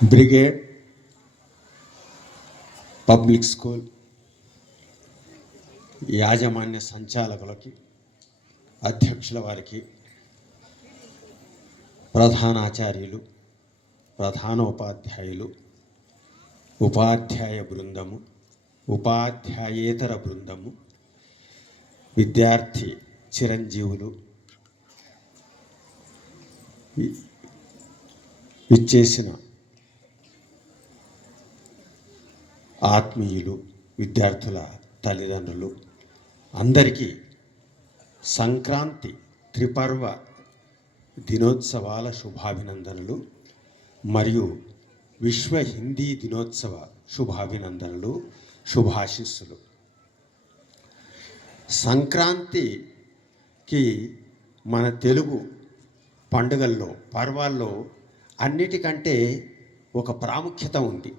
Brigade public school యాజమాన్య సంచాలకులకి, అధ్యక్షుల వారికి, ప్రధానాచార్యులు, ప్రధానోపాధ్యాయులు, ఉపాధ్యాయ బృందము, ఉపాధ్యాయేతర బృందము, విద్యార్థి చిరంజీవులు, ఇచ్చేసిన ఆత్మీయులు, విద్యార్థుల తల్లిదండ్రులు అందరికీ సంక్రాంతి త్రిపర్వ దినోత్సవాల శుభాభినందనలు మరియు విశ్వ హిందీ దినోత్సవ శుభాభినందనలు, శుభాశీస్సులు. సంక్రాంతికి మన తెలుగు పండుగల్లో, పర్వాల్లో అన్నిటికంటే ఒక ప్రాముఖ్యత ఉంది.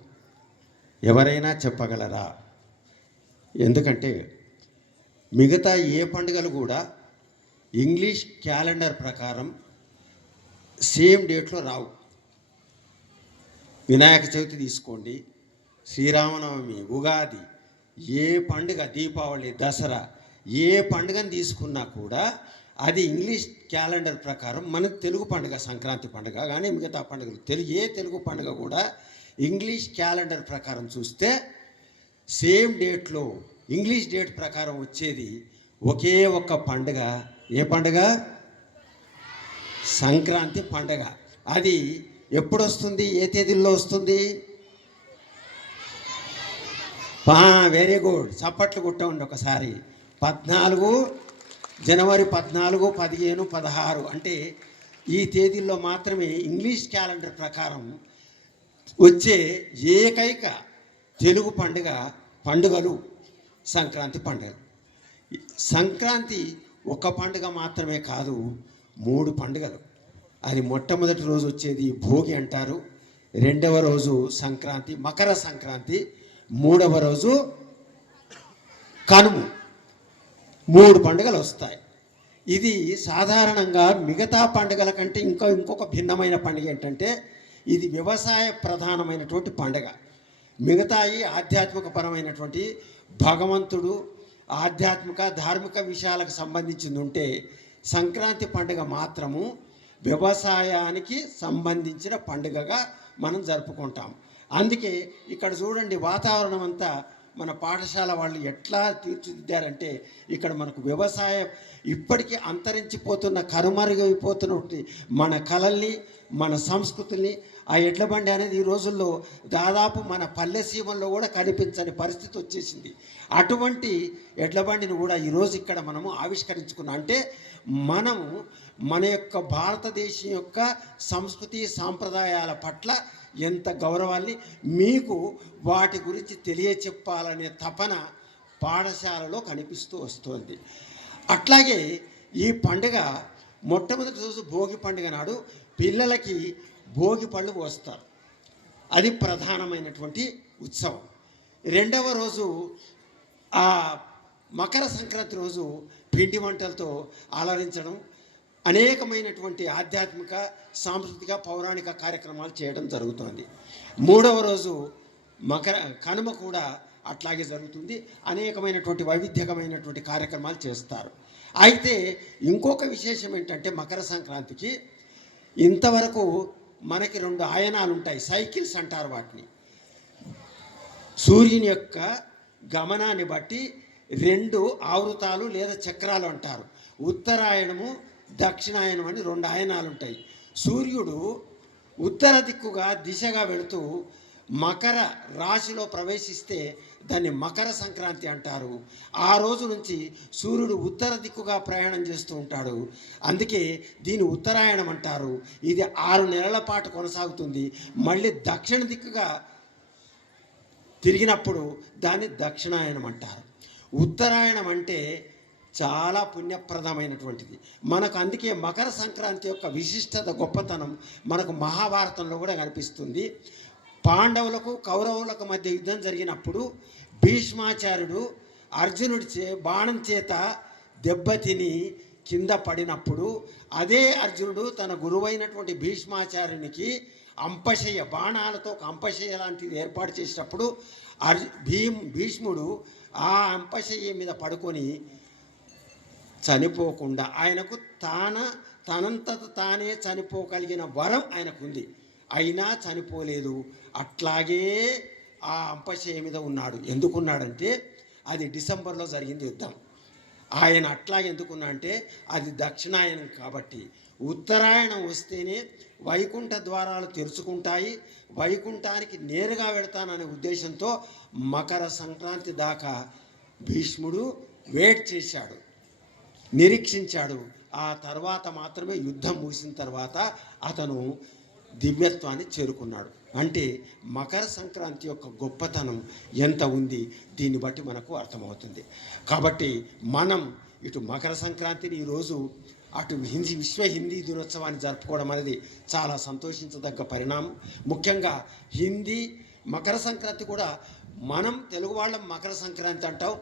ఎవరైనా చెప్పగలరా? ఎందుకంటే మిగతా ఏ పండుగలు కూడా ఇంగ్లీష్ క్యాలెండర్ ప్రకారం సేమ్ డేట్లో రావు. వినాయక చవితి తీసుకోండి, శ్రీరామనవమి, ఉగాది, ఏ పండుగ, దీపావళి, దసరా, ఏ పండుగను తీసుకున్నా కూడా అది ఇంగ్లీష్ క్యాలెండర్ ప్రకారం మన తెలుగు పండుగ, సంక్రాంతి పండుగ కానీ మిగతా పండుగలు ఏ తెలుగు పండుగ కూడా ఇంగ్లీష్ క్యాలెండర్ ప్రకారం చూస్తే సేమ్ డేట్లో ఇంగ్లీష్ డేట్ ప్రకారం వచ్చేది ఒకే ఒక్క పండుగ. ఏ పండుగ? సంక్రాంతి పండుగ. అది ఎప్పుడు వస్తుంది? ఏ తేదీల్లో వస్తుంది? వెరీ గుడ్, చప్పట్లు కొట్టండి ఒకసారి. 14 జనవరి 14, 15, 16 అంటే ఈ తేదీల్లో మాత్రమే ఇంగ్లీష్ క్యాలెండర్ ప్రకారం వచ్చే ఏకైక తెలుగు పండుగలు సంక్రాంతి పండుగ. సంక్రాంతి ఒక పండుగ మాత్రమే కాదు, 3 పండుగలు. అది మొట్టమొదటి రోజు వచ్చేది భోగి అంటారు, రెండవ రోజు సంక్రాంతి, మకర సంక్రాంతి, మూడవ రోజు కనుమ. 3 పండుగలు వస్తాయి. ఇది సాధారణంగా మిగతా పండుగల కంటే ఇంకొక భిన్నమైన పండుగ ఏంటంటే ఇది వ్యవసాయ ప్రధానమైనటువంటి పండుగ. మిగతాయి ఆధ్యాత్మిక పరమైనటువంటి భగవంతుడు, ఆధ్యాత్మిక ధార్మిక విషయాలకు సంబంధించింది ఉంటే, సంక్రాంతి పండుగ మాత్రము వ్యవసాయానికి సంబంధించిన పండుగగా మనం జరుపుకుంటాం. అందుకే ఇక్కడ చూడండి, వాతావరణం అంతా మన పాఠశాల వాళ్ళు ఎట్లా తీర్చిదిద్దారంటే, ఇక్కడ మనకు వ్యవసాయం ఇప్పటికీ అంతరించిపోతున్న, కనుమరుగైపోతున్నటువంటి మన కళల్ని, మన సంస్కృతిని, ఆ ఎడ్ల బండి అనేది ఈ రోజుల్లో దాదాపు మన పల్లె సీమల్లో కూడా కనిపించని పరిస్థితి వచ్చేసింది. అటువంటి ఎడ్ల బండిని కూడా ఈరోజు ఇక్కడ మనము ఆవిష్కరించుకున్నాం. అంటే మనము మన యొక్క భారతదేశం యొక్క సంస్కృతి సాంప్రదాయాల పట్ల ఎంత గౌరవాన్ని, మీకు వాటి గురించి తెలియచెప్పాలనే తపన పాఠశాలలో కనిపిస్తూ వస్తుంది. అట్లాగే ఈ పండుగ మొట్టమొదటి రోజు భోగి పండుగ నాడు పిల్లలకి భోగి పళ్ళు పోస్తారు. అది ప్రధానమైనటువంటి ఉత్సవం. రెండవ రోజు ఆ మకర సంక్రాంతి రోజు పిండి వంటలతో అలరించడం, అనేకమైనటువంటి ఆధ్యాత్మిక, సాంస్కృతిక, పౌరాణిక కార్యక్రమాలు చేయడం జరుగుతుంది. మూడవ రోజు కనుమ కూడా అట్లాగే జరుగుతుంది. అనేకమైనటువంటి వైవిధ్యమైనటువంటి కార్యక్రమాలు చేస్తారు. అయితే ఇంకొక విశేషం ఏంటంటే, మకర సంక్రాంతికి ఇంతవరకు మనకి 2 ఆయనాలు ఉంటాయి, సైకిల్స్ అంటారు వాటిని. సూర్యుని యొక్క గమనాన్ని బట్టి 2 ఆవృతాలు లేదా చక్రాలు అంటారు. ఉత్తరాయణము, దక్షిణాయనం అని 2 ఆయనాలు ఉంటాయి. సూర్యుడు ఉత్తర దిశగా వెళుతూ మకర రాశిలో ప్రవేశిస్తే దాన్ని మకర సంక్రాంతి అంటారు. ఆ రోజు నుంచి సూర్యుడు ఉత్తర దిక్కుగా ప్రయాణం చేస్తూ ఉంటాడు. అందుకే దీన్ని ఉత్తరాయణం అంటారు. ఇది 6 నెలల పాటు కొనసాగుతుంది. మళ్ళీ దక్షిణ దిక్కుగా తిరిగినప్పుడు దాన్ని దక్షిణాయనం అంటారు. ఉత్తరాయణం అంటే చాలా పుణ్యప్రదమైనటువంటిది మనకు. అందుకే మకర సంక్రాంతి యొక్క విశిష్టత, గొప్పతనం మనకు మహాభారతంలో కూడా కనిపిస్తుంది. పాండవులకు కౌరవులకు మధ్య యుద్ధం జరిగినప్పుడు భీష్మాచార్యుడు అర్జునుడి బాణం చేత దెబ్బతిని కింద పడినప్పుడు అదే అర్జునుడు తన గురువైనటువంటి భీష్మాచార్యునికి అంపశయ్య బాణాలతో ఒక అంపశయ్య లాంటిది ఏర్పాటు చేసినప్పుడు భీష్ముడు ఆ అంపశయ్య మీద పడుకొని చనిపోకుండా ఆయనకు తనంతట తానే చనిపోగలిగిన వరం ఆయనకు ఉంది. అయినా చనిపోలేదు. అట్లాగే ఆ అంపశయ్య మీద ఉన్నాడు. ఎందుకున్నాడంటే అది డిసెంబర్లో జరిగింది యుద్ధం. ఆయన అట్లాగే ఎందుకున్నా అంటే అది దక్షిణాయనం కాబట్టి. ఉత్తరాయణం వస్తేనే వైకుంఠ ద్వారాలు తెరుచుకుంటాయి, వైకుంఠానికి నేరుగా వెళతాననే ఉద్దేశంతో మకర సంక్రాంతి దాకా భీష్ముడు వెయిట్ చేశాడు, నిరీక్షించాడు. ఆ తర్వాత మాత్రమే యుద్ధం ముగిసిన తర్వాత అతను దివ్యత్వాన్ని చేరుకున్నాడు. అంటే మకర సంక్రాంతి యొక్క గొప్పతనం ఎంత ఉంది దీన్ని బట్టి మనకు అర్థమవుతుంది. కాబట్టి మనం ఇటు మకర సంక్రాంతిని ఈరోజు అటు విశ్వ హిందీ దినోత్సవాన్ని జరుపుకోవడం అనేది చాలా సంతోషించదగ్గ పరిణామం. ముఖ్యంగా హిందీ మకర సంక్రాంతి కూడా మనం తెలుగు వాళ్ళం మకర సంక్రాంతి అంటాం.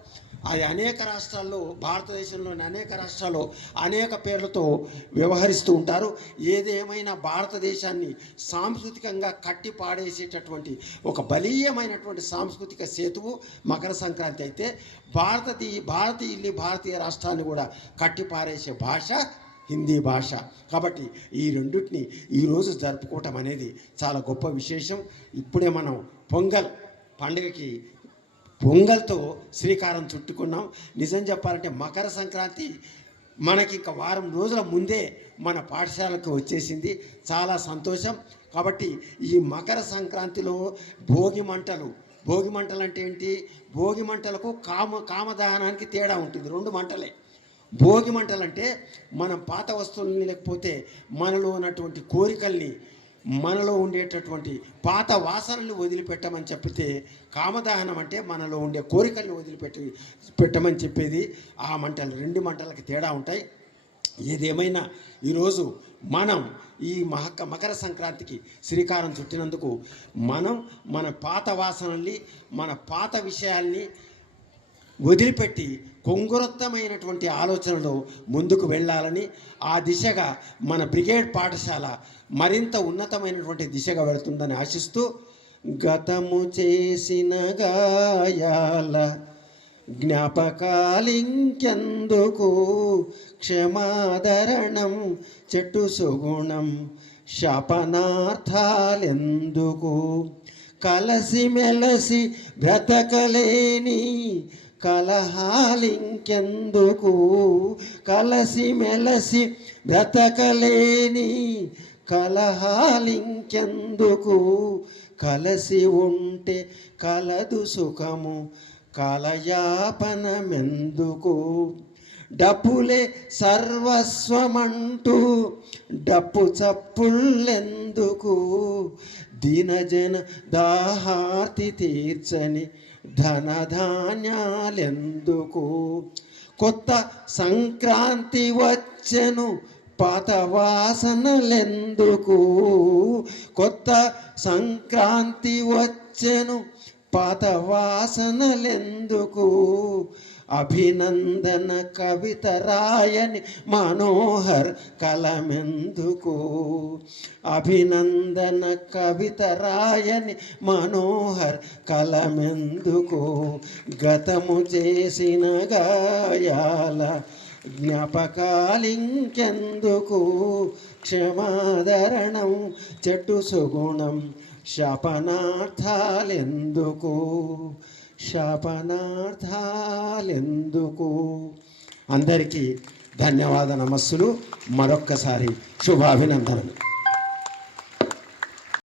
అది అనేక రాష్ట్రాల్లో, భారతదేశంలోని అనేక రాష్ట్రాల్లో అనేక పేర్లతో వ్యవహరిస్తూ ఉంటారు. ఏదేమైనా భారతదేశాన్ని సాంస్కృతికంగా కట్టి పాడేసేటటువంటి ఒక బలీయమైనటువంటి సాంస్కృతిక సేతువు మకర సంక్రాంతి అయితే భారతీయ రాష్ట్రాన్ని కూడా కట్టి పారేసే భాష హిందీ భాష. కాబట్టి ఈ రెండింటిని ఈరోజు జరుపుకోవటం అనేది చాలా గొప్ప విశేషం. ఇప్పుడే మనం పొంగల్ పండుగకి పొంగల్తో శ్రీకారం చుట్టుకున్నాం. నిజం చెప్పాలంటే మకర సంక్రాంతి మనకి ఇంకా వారం రోజుల ముందే మన పాఠశాలకు వచ్చేసింది. చాలా సంతోషం. కాబట్టి ఈ మకర సంక్రాంతిలో భోగి మంటలు అంటే ఏంటి? భోగి మంటలకు కామదహనానికి తేడా ఉంటుంది. రెండు మంటలే. భోగి మంటలు అంటే మనం పాత వస్తువులని లేకపోతే మనలో ఉన్నటువంటి కోరికల్ని, మనలో ఉండేటటువంటి పాత వాసనల్ని వదిలిపెట్టమని చెప్పితే, కామదహనం అంటే మనలో ఉండే కోరికల్ని పెట్టమని చెప్పేది. ఆ మంటలు, రెండు మంటలకి తేడా ఉంటాయి. ఏదేమైనా ఈరోజు మనం ఈ మకర సంక్రాంతికి శ్రీకారం చుట్టినందుకు మనం మన పాత వాసనల్ని, మన పాత విషయాల్ని వదిలిపెట్టి కొంగురత్తమైనటువంటి ఆలోచనలో ముందుకు వెళ్ళాలని, ఆ దిశగా మన బ్రిగేడ్ పాఠశాల మరింత ఉన్నతమైనటువంటి దిశగా వెళుతుందని ఆశిస్తూ, గతము చేసిన గాయాల జ్ఞాపకాలింకెందుకు, క్షమాదరణం చెట్టు సుగుణం శాపనార్థాలెందుకు, కలసిమెలసి బ్రతకలేని కలహాలింకెందుకు, కలసిమెలసి బ్రతకలేని కలహాలింకెందుకు, కలసి ఉంటే కలదు సుఖము కలయాపనమెందుకు, డప్పులే సర్వస్వమంటూ డప్పు చప్పుళ్ళెందుకు, దినజన దాహార్తి తీర్చని ధనధాన్యాలెందుకు, కొత్త సంక్రాంతి వచ్చెను పాత వాసనలెందుకు, కొత్త సంక్రాంతి వచ్చెను పాత వాసనలెందుకు, అభినందన కవిత రాయని మనోహర్ కలమెందుకు, అభినందన కవిత రాయని మనోహర్ కలమెందుకు, గతము చేసిన గాయాల జ్ఞాపకాలింకెందుకు, క్షమాదరణం చెట్టు సుగుణం శాపనార్థాలెందుకు, శాపనార్థాలెందుకు. అందరికీ ధన్యవాద నమస్సులు. మరొక్కసారి శుభాభినందనలు.